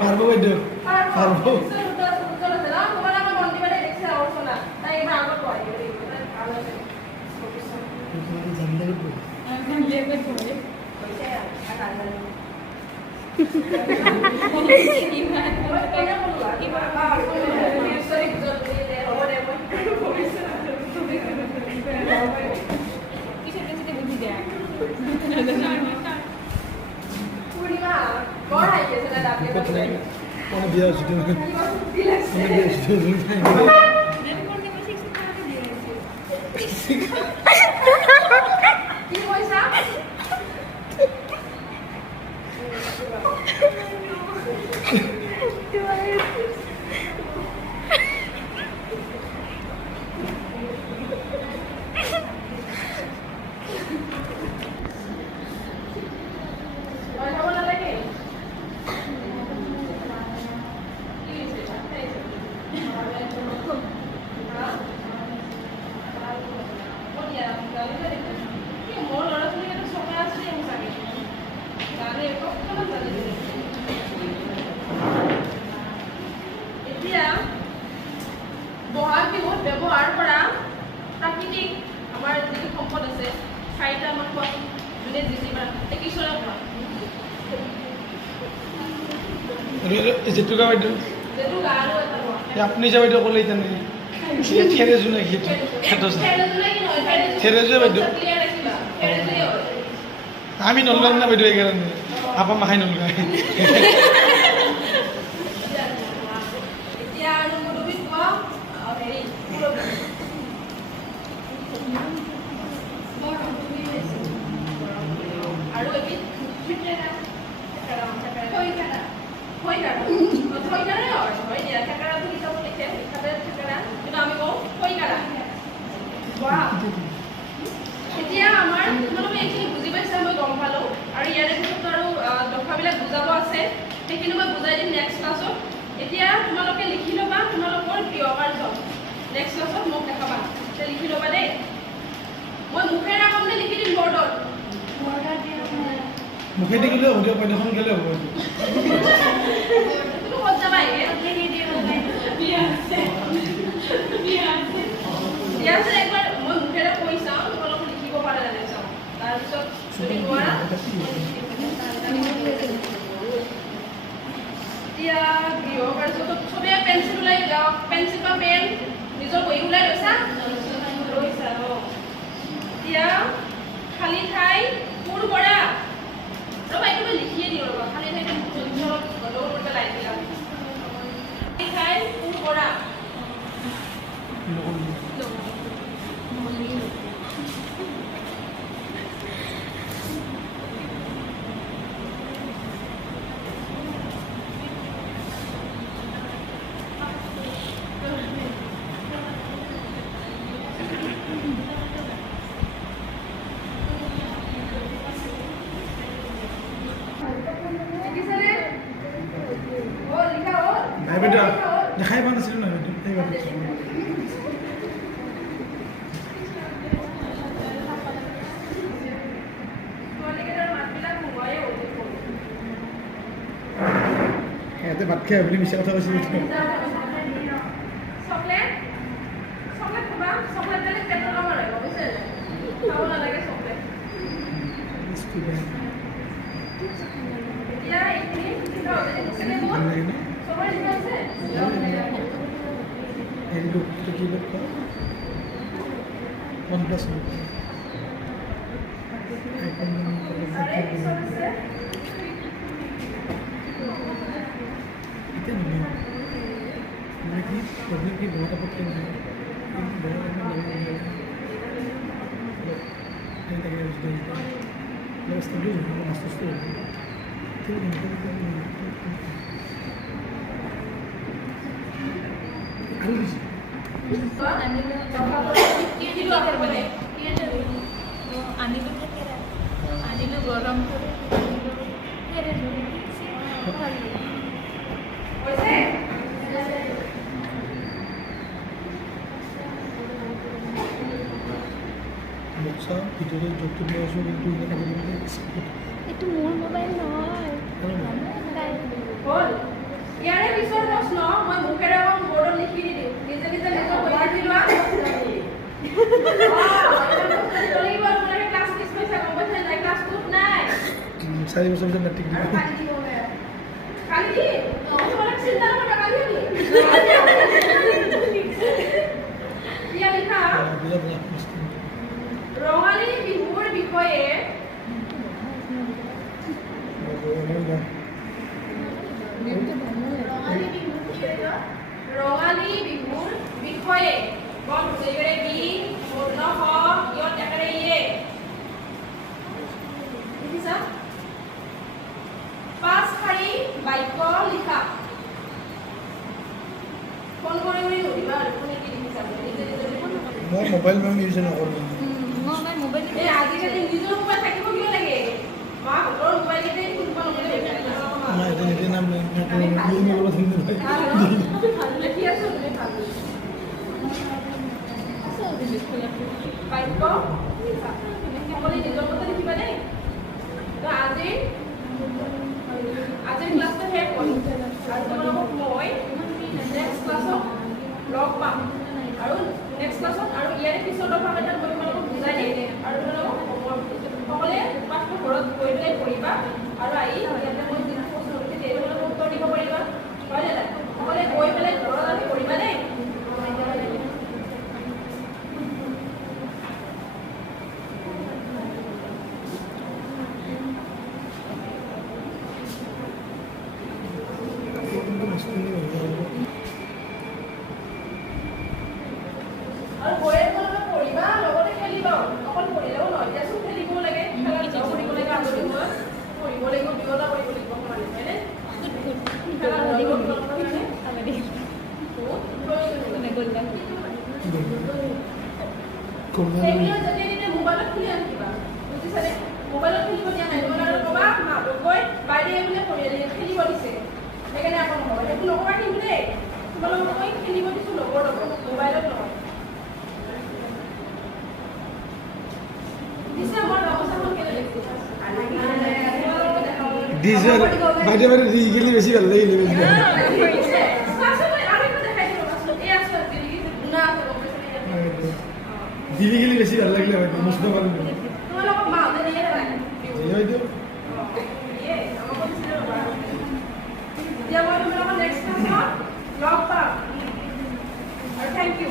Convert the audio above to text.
পাৰবো বাইদেউ পাৰবো বিয়া বহাগ বিহুত ব্যৱহাৰ কৰা প্ৰাকৃতিক আমাৰ যিটো সম্পদ আছে চাৰিটা আমাৰ খোৱা যোনে যিমান কিশোৰৰ খোৱা জেতুকা বাইদেউ জেতুকা আৰু এটা আপুনি যে বাইদেউ ক'লে এতিয়া নেকি থেৰেজু নেকি থেৰেজু বাইদেউ আমি নলগাম না বাইদেউ এইকাৰণে আপা মাহাই নলগাই এতিয়া আমাৰ তোমালোকে এইখিনি বুজি পাইছা মই গম পালোঁ আৰু ইয়াৰে পিছত আৰু দফাবিলাক বুজাব আছে সেইখিনি মই বুজাই দিম নেক্সট ক্লাছত এতিয়া তোমালোকে লিখি ল'বা তোমালোকৰ প্ৰিয় কাৰ্য নেক্সট ক্লাছত মোক দেখাবা লিখি ল'বা দেই মই মুখেৰে কমনে লিখি দিম বৰ্ডত মুখে দেখিলেও হ'ব দিয়ক এখন গেলে হ'ব তুমি ক'ত যাবা একবাৰ মই মুখেৰে কৈ চাওঁ তোমালোকে লিখিব পাৰে জানে চাওঁ তাৰপিছত যদি নোৱাৰা এতিয়া গৃহ কাৰ্যত চবে পেঞ্চিল ওলাই পেঞ্চিল বা পেন নিজৰ বহি ওলাই লৈছা এতিয়া খালী ঠাই পূৰ কৰা ৰ'বা এইটো মই লিখিয়ে দিওঁ ৰ'বা খালী ঠাইটো অলপ গণ্ডগোল কৰি পেলাই দিলা খালী ঠাই পূৰ কৰা দেখাই পোৱা নাছিলোঁ নহয় সিহঁতে ভাত খাই বুলি মিছা কথা কৈছিল আনিলো গৰম কৰি চাওঁ ভিডিঅ'টো য'ত লৈ আছোঁ কিন্তু এইটো মোৰ মোবাইল নহয় হ'ল ইয়াৰে পিছৰ প্ৰশ্ন মই মুখেৰে অকণ বৰ্ডত লিখি দি দিওঁ নিজে নিজে নিজৰ পইচা দি লোৱা ক্লাছ মিছ পইচা গম পাইছে নাই ক্লাছ 2 নাই 4 বছৰ পিছত মেট্ৰিক দিব কালি দি তোমালোক চিন্তা নকৰা কালি দি দিয়া লিখা ৰঙালী বিহুৰ বিষয়ে ৰঙালী বিহুৰ বিষয়ে বল বুজাইৰে বি পূৰ্ণ হ ইয়ত একাৰে ইয়ে লিখিছা পাঁচ শাৰী বাক্য লিখা ফোন কৰি সুধিবা আৰু কোনে কি লিখিছা নিজে নিজে মই মোবাইল মেম ইউজ নকৰোঁ মই মোবাইল এই আজিকালি নিজৰ মোবাইল থাকিব কিয় লাগে মা ঘৰৰ মোবাইলতে কোনবা নকৰে নাই এটা নিজে নাম ইউজ নকৰোঁ লিখি আছো তুমি ভাল বাক্য সকলোৱে নিজৰ কথা লিখিবা দেই তো আজিৰ ক্লাছটো শেষ হ'ল আৰু তোমালোকক মই নেক্সট ক্লাছত লগ পাম আৰু নেক্সট ক্লাছত আৰু ইয়াৰে পিছৰ ভাষাটো মই তোমালোকক বুজাই দিম আৰু তোমালোকক সকলোৱে পাঠটো ঘৰত গৈ পেলাই পঢ়িবা আৰু আহি ইয়াতে মই যিটো প্ৰশ্ন সুধিছে তেওঁলোকক উত্তৰ দিব পাৰিবা হয় নে নাই সকলোৱে গৈ পেলাই ঘৰত আহি পঢ়িবা দেই আৰু গৈ তোমালোকে পঢ়িবা লগতে খেলিবা অকল পঢ়িলেও নহয় দিয়াচোন খেলিবও লাগে খেলা ধূলা কৰিব লাগে আজৰি সময়ত পঢ়িব লাগিব দুয়োটা কৰিব লাগিব সমানে হয়নে খেলা ধূলা কৰিব কাৰণে বহুত প্ৰয়োজন সেইবিলাক যদি এতিয়া মোবাইলত খুলি আনিবা বুজিছানে মোবাইলত খেলিব দিয়া নাই তোমালোকে আৰু ক'বা মাকক গৈ বাইদেৱে বোলে খেলিব দিছে সেইকাৰণে আকৌ নহয় সেইটো নকৰা কিন্তু দেই তোমালোকক মই খেলিব দিছোঁ লগৰ লগত মোবাইলত নহয় বাইদেউ দি গেলি বেছি ভাল লাগিলে দিলি গেলি বেছি ভাল লাগিলে হয়তো মুছব পাৰিম লগ পাম আৰু থেংক ইউ